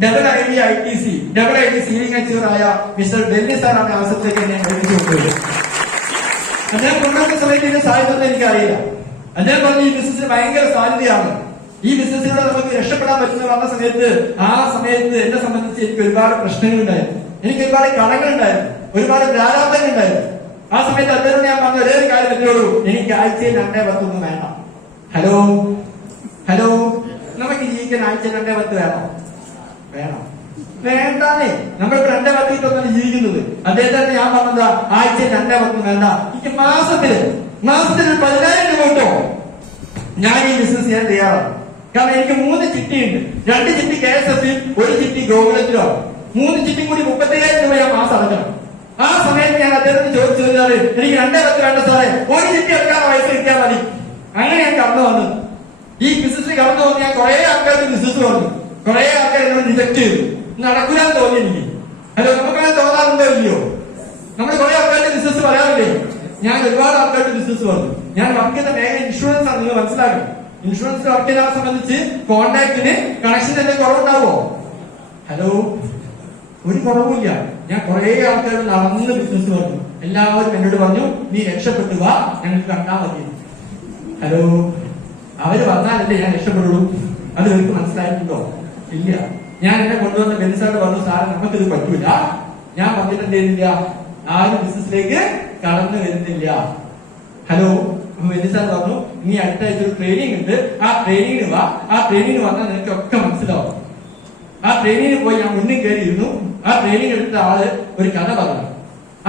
IITC ceiling അച്ചീവറായ mister Denny സാറാണ് അവസരത്തേക്ക് ഞാൻ എഴുതി കൊടുത്തത്. അദ്ദേഹം കൊണ്ടുവന്ന സമയത്ത് ഇതിന്റെ സാധ്യത എനിക്കറിയില്ല. അദ്ദേഹം പറഞ്ഞു ഈ ബിസിനസ്സിന് ഭയങ്കര സാധ്യതയാണ്, ഈ ബിസിനസ്സിലൂടെ നമുക്ക് രക്ഷപ്പെടാൻ പറ്റുന്ന പറഞ്ഞ സമയത്ത് ആ സമയത്ത് എന്നെ സംബന്ധിച്ച് എനിക്ക് ഒരുപാട് പ്രശ്നങ്ങളുണ്ടായിരുന്നു, എനിക്ക് ഒരുപാട് കടങ്ങളുണ്ടായിരുന്നു, ഒരുപാട് പ്രാരാബ്ദങ്ങളുണ്ടായിരുന്നു. ആ സമയത്ത് അദ്ദേഹം ഞാൻ പറഞ്ഞ ഒരേ ഒരു കാര്യം പറ്റുള്ളൂ, എനിക്ക് ആഴ്ചയിൽ 2-10 വേണ്ട. ഹലോ നമുക്ക് ജീവിക്കാൻ ആഴ്ചയിൽ 2-10 വേണം? വേണ്ടാന്നേ. നമ്മളിപ്പോ 2-10 ജീവിക്കുന്നത്. അദ്ദേഹത്തെ ഞാൻ പറഞ്ഞത് ആഴ്ചയിൽ 2-10 വേണ്ട, എനിക്ക് മാസത്തിൽ 10,000 രൂപ കിട്ടോ ഞാൻ ഈ ബിസിനസ് ചെയ്യാൻ തയ്യാറാണ്. കാരണം എനിക്ക് 3 ചിട്ടിയുണ്ട്. 2 ചിട്ടി KSF, 1 ചിട്ടി ഗോകുലത്തിലോ. 3 ചിട്ടി കൂടി 35,000 രൂപ ഞാൻ മാസം അടക്കണം. ആ സമയത്ത് ഞാൻ അദ്ദേഹത്തിന് ചോദിച്ചു കഴിഞ്ഞാൽ എനിക്ക് 2-10 വേണ്ട സാറേ, 1 ചിട്ടി എടുക്കാൻ പൈസ കിട്ടിയാൽ മതി. അങ്ങനെ ഞാൻ കടന്നു വന്നത്. ഈ ബിസിനസ് കടന്നു വന്ന് ഞാൻ കുറെ ആൾക്കാർക്ക് ബിസിനസ് പറഞ്ഞു, കുറെ ആൾക്കാർ എന്നോട് റിജക്ട് ചെയ്തു. നടക്കൂലെന്ന് തോന്നി എനിക്ക്. ഹലോ, നമുക്കങ്ങനെ തോന്നാറുണ്ടോ ഇല്ലയോ? നമ്മൾ കുറെ ആൾക്കാരുടെ ബിസിനസ് പറയാറില്ലേ? ഞാൻ ഒരുപാട് ആൾക്കാരുടെ ബിസിനസ് പറഞ്ഞു. ഞാൻ വർക്ക് ചെയ്യുന്ന മേഖല ഇൻഷുറൻസ് ആണ്, നിങ്ങൾ മനസ്സിലാക്കണം. ഇൻഷുറൻസ് വർക്ക് ചെയ്യുന്നതിനെ സംബന്ധിച്ച് കോൺടാക്ടിന് കണക്ഷൻ എന്തെങ്കിലും കുറവുണ്ടാവോ? ഹലോ, ഒരു കുറവുമില്ല. ഞാൻ കുറെ ആൾക്കാർ നടന്ന് ബിസിനസ് പറഞ്ഞു. എല്ലാവരും എന്നോട് പറഞ്ഞു നീ രക്ഷപ്പെട്ടു വാ, ഞങ്ങൾക്ക് കണ്ടാ മതി. ഹലോ, അവര് വന്നാലല്ലേ ഞാൻ രക്ഷപ്പെടുള്ളൂ. അത് നിങ്ങൾക്ക് മനസ്സിലായിട്ടുണ്ടോ? ഇല്ല. ഞാൻ എന്നെ കൊണ്ടുവന്ന ബെൻസായിട്ട് പറഞ്ഞു സാറ് നമുക്കിത് പറ്റൂല. ഞാൻ പറഞ്ഞിട്ട് എന്ത് ചെയ്യുന്നില്ല, ആരും ബിസിനസ്സിലേക്ക് കടന്നു വരുന്നില്ല. ഹലോ, ബെൻസാർ പറഞ്ഞു നീ അടുത്ത ആഴ്ച ഒരു ട്രെയിനിങ് ഉണ്ട്, ആ ട്രെയിനിങ്ങിന് വാ, ആ ട്രെയിനിങ്ങിന് വന്നാൽ നിനക്ക് ഒക്കെ മനസ്സിലാവും. ആ ട്രെയിനിങ്ങിന് പോയി ഞാൻ മുന്നിൽ കയറിയിരുന്നു. ആ ട്രെയിനിങ് എടുത്ത ആള് ഒരു കഥ പറഞ്ഞു.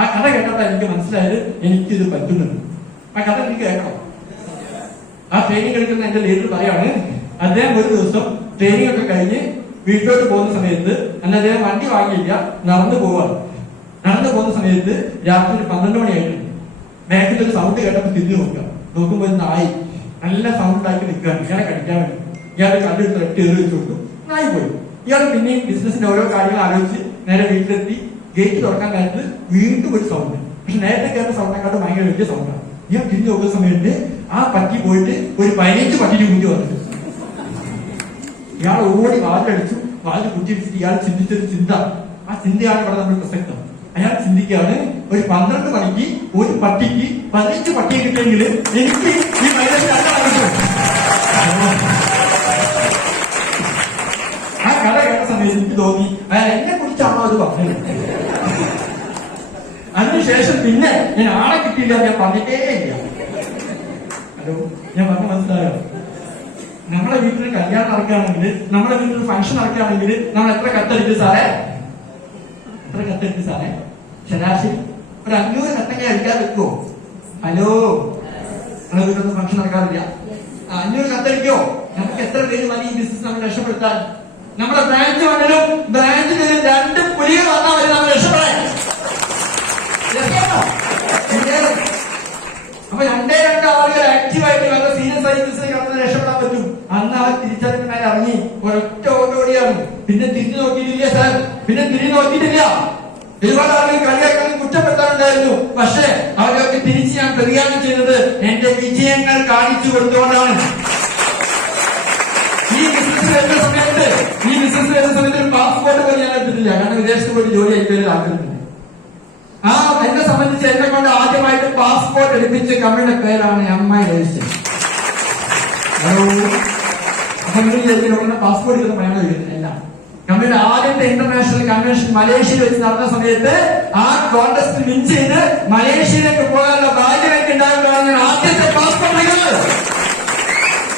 ആ കഥ കേട്ടപ്പോൾ എനിക്ക് മനസ്സിലായത് എനിക്കിത് പറ്റുന്നുണ്ട്. ആ കഥ എനിക്ക് കേൾക്കണം. ആ ട്രെയിനിങ് എടുക്കുന്ന എന്റെ ലീഡർ പറയാണ്, അദ്ദേഹം ഒരു ദിവസം ട്രെയിനിങ് ഒക്കെ കഴിഞ്ഞ് വീട്ടിലോട്ട് പോകുന്ന സമയത്ത് അല്ല, അദ്ദേഹം വണ്ടി വാങ്ങിയില്ല, നടന്നു പോവാണ്. നടന്നു പോകുന്ന സമയത്ത് രാത്രി 12 മണിയായിട്ടുണ്ട്. ബാക്കിൽ ഒരു സൗണ്ട് കേട്ടപ്പോൾ തിരിഞ്ഞു നോക്കുമ്പോൾ ഒരു നായി നല്ല സൗണ്ട് ഉണ്ടാക്കി നിൽക്കുകയാണ്. ഇയാളെ കടിക്കാൻ വേണ്ടി ഇയാളെ കല്ലെടുത്ത് കയറി വെച്ചു കൊടുത്തു. നായി പോയി. ഇയാൾ പിന്നെയും ബിസിനസിന്റെ ഓരോ കാര്യങ്ങൾ ആലോചിച്ച് നേരെ വീട്ടിലെത്തി. ഗേറ്റ് തുറക്കാൻ നേരത്ത് വീണ്ടും ഒരു സൗണ്ട്. പക്ഷെ നേരത്തെ കേട്ട സൗണ്ടിനെക്കാട്ടും ഭയങ്കര വലിയ സൗണ്ടാണ്. ഇയാൾ തിരിഞ്ഞു നോക്കുന്ന സമയത്ത് ആ പട്ടി പോയിട്ട് ഒരു 15 പട്ടിക്ക് കുഞ്ഞു വന്നിട്ട് ഇയാൾ ഓടി വാതിലടിച്ചു. വാതിൽ കുറ്റിയടിച്ചിട്ട് ഇയാൾ ചിന്തിച്ചൊരു ചിന്ത, ആ ചിന്തയാണ് ഇവിടെ നമ്മൾ പ്രസക്തം. അയാൾ ചിന്തിക്കുകയാണ്, ഒരു 12 മണിക്ക് ഒരു പട്ടിക്ക് 15 പട്ടിയെ കിട്ടിയെങ്കിൽ എനിക്ക് ഈ വൈദ്യുതി ആ കഥ കേട്ട സമയത്ത് എനിക്ക് തോന്നി അയാൾ എന്നെ കുറിച്ചാണോ അത് പറഞ്ഞത്. അതിനുശേഷം പിന്നെ ഞാൻ ആളെ കിട്ടിയില്ല, ഞാൻ പറഞ്ഞിട്ടേ ഇല്ല. ഹലോ, ഞാൻ പറഞ്ഞ മനസ്സിലായോ? നമ്മളെ വീട്ടിൽ കല്യാണം നടക്കുകയാണെങ്കിൽ, നമ്മുടെ വീട്ടിൽ ഫംഗ്ഷൻ നടക്കുകയാണെങ്കിൽ നമ്മൾ എത്ര കത്തടിക്കും സാറേ? ശരാശരി ഒരു 500 കത്തങ്ങ അടിക്കാൻ വെക്കുവോ? ഹലോ, നമ്മുടെ വീട്ടിലൊന്നും ഫംഗ്ഷൻ നടക്കാറില്ല. 500 കത്തടിക്കോ? നമുക്ക് എത്ര പേര് മതി ഈ ബിസിനസ് നമ്മൾ രക്ഷപ്പെടുത്താൻ? നമ്മുടെ ബ്രാഞ്ച് വന്നാലും ബ്രാഞ്ചിൽ 2 പുലികൾ വന്നാൽ മതി നമ്മൾ രക്ഷപ്പെടാൻ. അപ്പൊ 2 ആളുകൾ ആക്റ്റീവായിട്ട് നല്ല സീരിയസ് ആയി ബിസിനസ് നടന്ന് രക്ഷപ്പെടാൻ പറ്റും. അന്ന് അവർ തിരിച്ചറിഞ്ഞ മേലെ ഇറങ്ങി ഒരൊറ്റ ഓടിയാണ്. പിന്നെ തിരിഞ്ഞു നോക്കിയിട്ടില്ല സാർ, പിന്നെ തിരിഞ്ഞു നോക്കിയിട്ടില്ല. ഒരുപാട് ആളുകൾ കളിയാക്കാനും കുറ്റപ്പെടുത്താനുണ്ടായിരുന്നു. പക്ഷെ അവരൊക്കെ തിരിച്ച് ഞാൻ പ്രതികാരം ചെയ്തത് എന്റെ വിജയങ്ങൾ കാണിച്ചു കൊടുത്തുകൊണ്ടാണ്. ഈ ബിസിനസ് വരുന്ന സമയത്ത് ഒരു പാസ്പോർട്ട് പോലും ഞാൻ എടുത്തിട്ടില്ല. കാരണം വിദേശത്ത് പോയി ജോലി ആയിട്ട് ആക്കുന്നുണ്ട്. ആ എന്നെ സംബന്ധിച്ച് എന്നെ കൊണ്ട് ആദ്യമായിട്ട് പാസ്പോർട്ട് എടുപ്പിച്ച കമ്പനിയുടെ പേരാണ് MI രജിസ്റ്റർ. അപ്പൊ പാസ്പോർട്ട് എടുക്കുന്ന പറയാൻ എല്ലാം കമ്പനിയുടെ ആദ്യത്തെ ഇന്റർനാഷണൽ കൺവെൻഷൻ മലേഷ്യയിൽ വെച്ച് നടന്ന സമയത്ത് ആ കോൺടെസ്റ്റ് വിൻ ചെയ്ത് മലേഷ്യയിലേക്ക് പോകാനുള്ള ഭാഗ്യം എനിക്ക് ഉണ്ടായതാണ് ഞാൻ ആദ്യത്തെ പാസ്പോർട്ട് എടുക്കുന്നത്.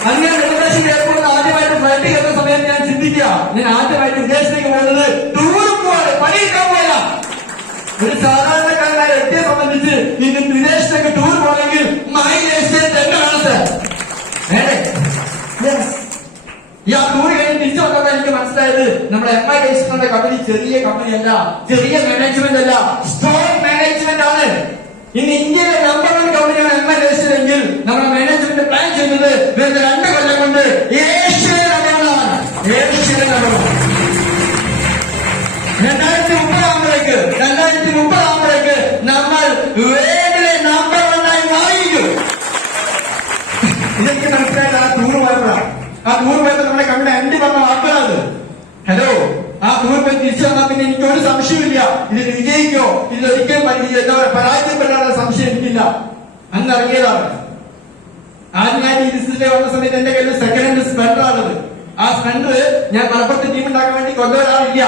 അങ്ങനെ ഇന്റർനാഷണൽ എയർപോർട്ടിൽ ആദ്യമായിട്ട് ഫ്ലൈറ്റ് കയറുന്ന സമയത്ത് ഞാൻ ചിന്തിക്കുക, ഞാൻ ആദ്യമായിട്ട് വിദേശത്തേക്ക് പോകുന്നത് ടൂറും പോവാതെ പണിയെടുക്കാൻ പോയാ. ഒരു സാധാരണക്കാരനായ വ്യക്തിയെ സംബന്ധിച്ച് ഇന്ന് വിദേശത്തേക്ക് ടൂർ പോകണമെങ്കിൽ മൈലേജ് തന്നെ വേണം സാർ. ഈ ആ ടൂർ കഴിഞ്ഞ് തിരിച്ചു വന്നപ്പോൾ എനിക്ക് മനസ്സിലായത് നമ്മുടെ MI രജിസ്റ്ററിന്റെ കമ്പനി ചെറിയ കമ്പനിയല്ല, ചെറിയ മാനേജ്മെന്റ് അല്ല, സ്ട്രോങ് മാനേജ്മെന്റ് ആണ്. ഇന്ന് ഇന്ത്യയിലെ നമ്പർ 1 കമ്പനിയാണ് MI രജിസ്റ്റർ എങ്കിൽ നമ്മുടെ മാനേജ്മെന്റ് പ്ലാൻ ചെയ്യുന്നത് വെറുതെ 2 കൊല്ലം കൊണ്ട് ഏഷ്യയിലെ നമ്പർ 1 2030 ആകുമ്പോഴേക്ക് നമ്മൾ വേൾഡിലെ നമ്പർ 1 ആയി മാറിയിരിക്കും. ഇതൊക്കെ മനസ്സിലായിട്ട് ആ ടൂർ പോയപ്പോഴാണ്. ആ ടൂർ പോയപ്പോൾ നമ്മുടെ കമ്പനി MD പറഞ്ഞ വാക്കുകളാണ്. ഹലോ, ആ 100 രൂപ തിരിച്ചു വന്നാൽ പിന്നെ എനിക്ക് ഒരു സംശയമില്ല, ഇതിൽ വിജയിക്കോ ഇതിലൊരിക്കലും എന്താ പറയുക പരാജയപ്പെടാനുള്ള സംശയം എനിക്കില്ല. അന്ന് ഇറങ്ങിയതാണ്. ആദ്യം ഞാൻ ഈ ബിസിനസ്സിലെ വന്ന സമയത്ത് എന്റെ കയ്യിൽ സെക്കൻഡ് ഹാൻഡ് സ്പ്ലെൻഡർ ആണത്. ആ സ്പ്ലെൻഡർ ഞാൻ മലപ്പുറത്ത് ടീം ഉണ്ടാക്കാൻ വേണ്ടി കൊണ്ടുവരാറില്ല.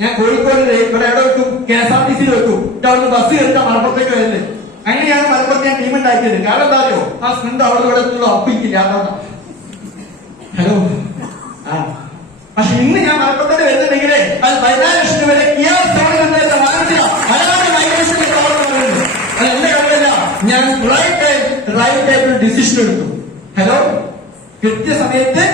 ഞാൻ കോഴിക്കോട് ഇവിടെ എവിടെ വെക്കും, KSRTC വെക്കും. അവിടുന്ന് ബസ് കയറിട്ടാ മലപ്പുറത്തേക്ക് വരുന്നത്. അങ്ങനെയാണ് മലപ്പുറത്ത് ഞാൻ ടീം ഉണ്ടാക്കിയത്. കാരണം എന്താ അറിയോ, ആ സ്പ്ലെൻഡർ അവിടെ ഇവിടെ ഒപ്പിക്കില്ല. ഹലോ ആ പക്ഷെ ഇന്ന് ഞാൻ മലപ്പുറത്തോട്ട് വരുന്നുണ്ടെങ്കിൽ അത് 14 ലക്ഷം രൂപയുടെ കിയാ സോണിൽ വാങ്ങിച്ചില്ല. അതാണ് മൈഗ്രേഷൻ അത് എന്റെ കഴിവല്ല. ഞാൻ റൈറ്റ് ആയിട്ട് ഡിസിഷൻ എടുത്തു. ഹലോ കൃത്യസമയത്ത്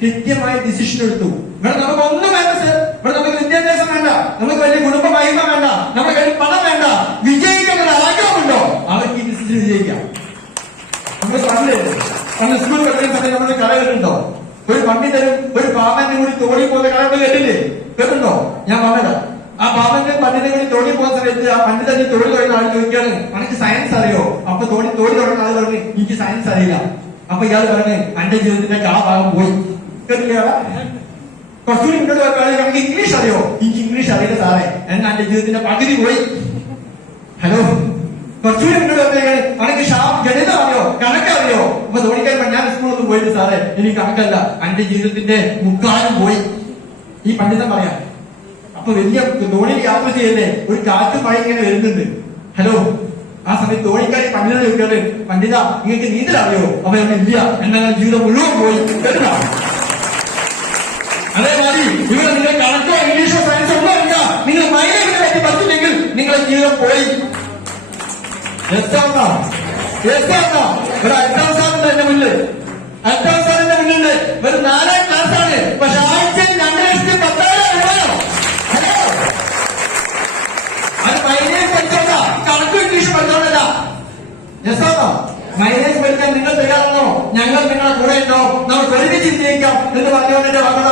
കൃത്യമായ ഡിസിഷൻ എടുത്തു. ഇവിടെ നമുക്ക് ഒന്നും വേണ്ട സർ, ഇവിടെ നമുക്ക് വിദ്യാഭ്യാസം വേണ്ട, നമുക്ക് വലിയ കുടുംബ മഹിമ വേണ്ട, നമ്മുടെ കയ്യിൽ പണം വേണ്ട, വിജയിക്കുന്ന ആഗ്രഹമുണ്ടോ അവർക്ക് ഈ ഡിസിഷൻ വിജയിക്കാം. നമ്മൾ പണ്ട് സ്കൂൾ പഠിക്കുന്ന സമയത്ത് നമ്മൾ കഥ കേട്ടിട്ടുണ്ടോ? ഒരു പണ്ഡിതനും ഒരു പാമ്പനും കൂടി തോണി പോകുന്ന കഥ കേട്ടില്ലേ? കേട്ടിട്ടുണ്ടോ? ഞാൻ പറഞ്ഞതാ. ആ പാമ്പനും പണ്ഡിതനും കൂടി തോണി പോകുന്ന സമയത്ത് ആ പണ്ഡിതന് തോണി തുടങ്ങുന്ന ആൾ ചോദിക്കാണ്, എനിക്ക് സയൻസ് അറിയോ? അപ്പൊ തോണി തുടങ്ങുന്ന ആൾ പറഞ്ഞു, എനിക്ക് സയൻസ് അറിയില്ല. അപ്പൊ ഇയാൾ പറഞ്ഞു, എന്റെ ജീവിതത്തിന്റെ ആ ഭാഗം പോയി. കേട്ടില്ല? കുറച്ചുകൂടി മുന്നോട്ട് പോയാൽ നമുക്ക് ഇംഗ്ലീഷ് അറിയോ? എനിക്ക് ഇംഗ്ലീഷ് അറിയില്ല സാറേ, എന്നാ എന്റെ ജീവിതത്തിന്റെ പകുതി പോയി. ഹലോ കുറച്ചുകൂടി മുന്നോട്ട് പറഞ്ഞാൽ എനിക്ക് ഗണിതം അറിയോ, കണക്കറിയോ? അപ്പൊ തോണിക്കാൻ ഞാൻ സ്കൂളൊന്നും പോയിട്ട് സാറേ എനിക്ക് കണക്കല്ല, എന്റെ ജീവിതത്തിന്റെ മുക്കാലും പോയി. ഈ പണ്ഡിതൻ പറയാം. അപ്പൊ വലിയ തോണിയിൽ യാത്ര ചെയ്യല്ലേ, ഒരു കാറ്റും മഴ ഇങ്ങനെ വരുന്നുണ്ട്. ഹലോ ആ സമയത്ത് തോണിക്കാരി പണ്ഡിത ചോദിക്കാറ്, പണ്ഡിത നിങ്ങൾക്ക് നീന്തൽ അറിയോ? അപ്പൊ ഇല്ല, എന്നാൽ ജീവിതം മുഴുവൻ പോയി. കേട്ടോ? അതേമാതിരി ഇവിടെ നിങ്ങൾ കണക്കോ ഇംഗ്ലീഷോ സയൻസോ ഒന്നും അറിയില്ല, നിങ്ങൾ മൈനസിനെ പറ്റി പഠിച്ചില്ലെങ്കിൽ നിങ്ങളുടെ ജീവിതം പോയി. ഇവിടെ അൽത്താഫ് സാറിന്റെ എന്റെ മുന്നിൽ അൽത്താഫ് സാറിന്റെ മുന്നിലുണ്ട്. ഒരു 4ാം ക്ലാസ്സാണ്, പക്ഷെ ആഴ്ചയിൽ 2,10,000 രൂപയോ. ഹലോ അത് മൈനേജ് പഠിച്ചോണ്ട, കണക്ക് ഇംഗ്ലീഷ് പഠിച്ചോണ്ടല്ല. യെസാണോ? മൈനേജ് പഠിക്കാൻ നിങ്ങൾ തയ്യാറാണോ? ഞങ്ങൾ നിങ്ങളെ കൂടെ ഉണ്ടോ? നമുക്ക് ഒരുമിച്ച് ചിന്തിക്കാം എന്ന് പറഞ്ഞുകൊണ്ട് എന്റെ മക്കളെ